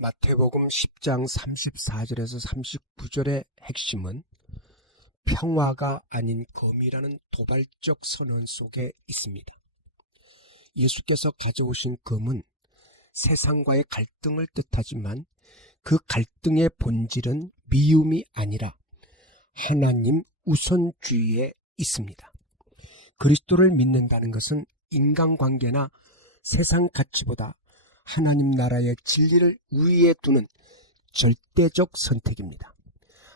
마태복음 10장 34절에서 39절의 핵심은 평화가 아닌 검이라는 도발적 선언 속에 있습니다. 예수께서 가져오신 검은 세상과의 갈등을 뜻하지만 그 갈등의 본질은 미움이 아니라 하나님 우선주의에 있습니다. 그리스도를 믿는다는 것은 인간관계나 세상 가치보다 하나님 나라의 진리를 우위에 두는 절대적 선택입니다.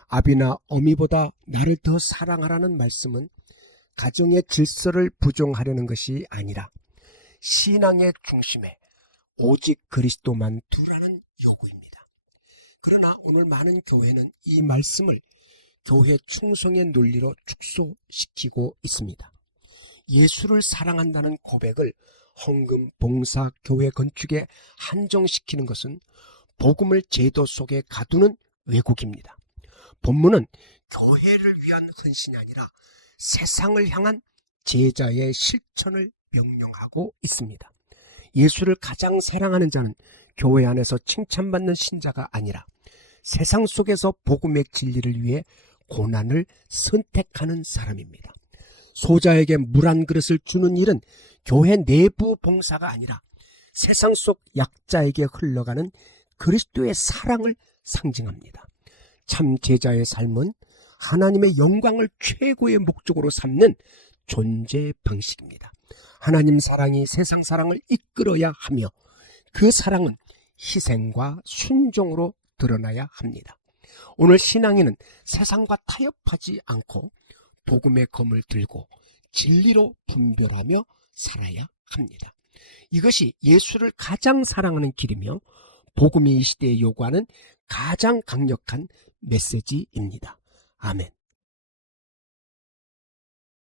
아비나 어미보다 나를 더 사랑하라는 말씀은 가정의 질서를 부정하려는 것이 아니라 신앙의 중심에 오직 그리스도만 두라는 요구입니다. 그러나 오늘 많은 교회는 이 말씀을 교회 충성의 논리로 축소시키고 있습니다. 예수를 사랑한다는 고백을 헌금, 봉사, 교회 건축에 한정시키는 것은 복음을 제도 속에 가두는 왜곡입니다. 본문은 교회를 위한 헌신이 아니라 세상을 향한 제자의 실천을 명령하고 있습니다. 예수를 가장 사랑하는 자는 교회 안에서 칭찬받는 신자가 아니라 세상 속에서 복음의 진리를 위해 고난을 선택하는 사람입니다. 소자에게 물 한 그릇을 주는 일은 교회 내부 봉사가 아니라 세상 속 약자에게 흘러가는 그리스도의 사랑을 상징합니다. 참 제자의 삶은 하나님의 영광을 최고의 목적으로 삼는 존재 방식입니다. 하나님 사랑이 세상 사랑을 이끌어야 하며 그 사랑은 희생과 순종으로 드러나야 합니다. 오늘 신앙인은 세상과 타협하지 않고 복음의 검을 들고 진리로 분별하며 살아야 합니다. 이것이 예수를 가장 사랑하는 길이며 복음이 이 시대에 요구하는 가장 강력한 메시지입니다. 아멘.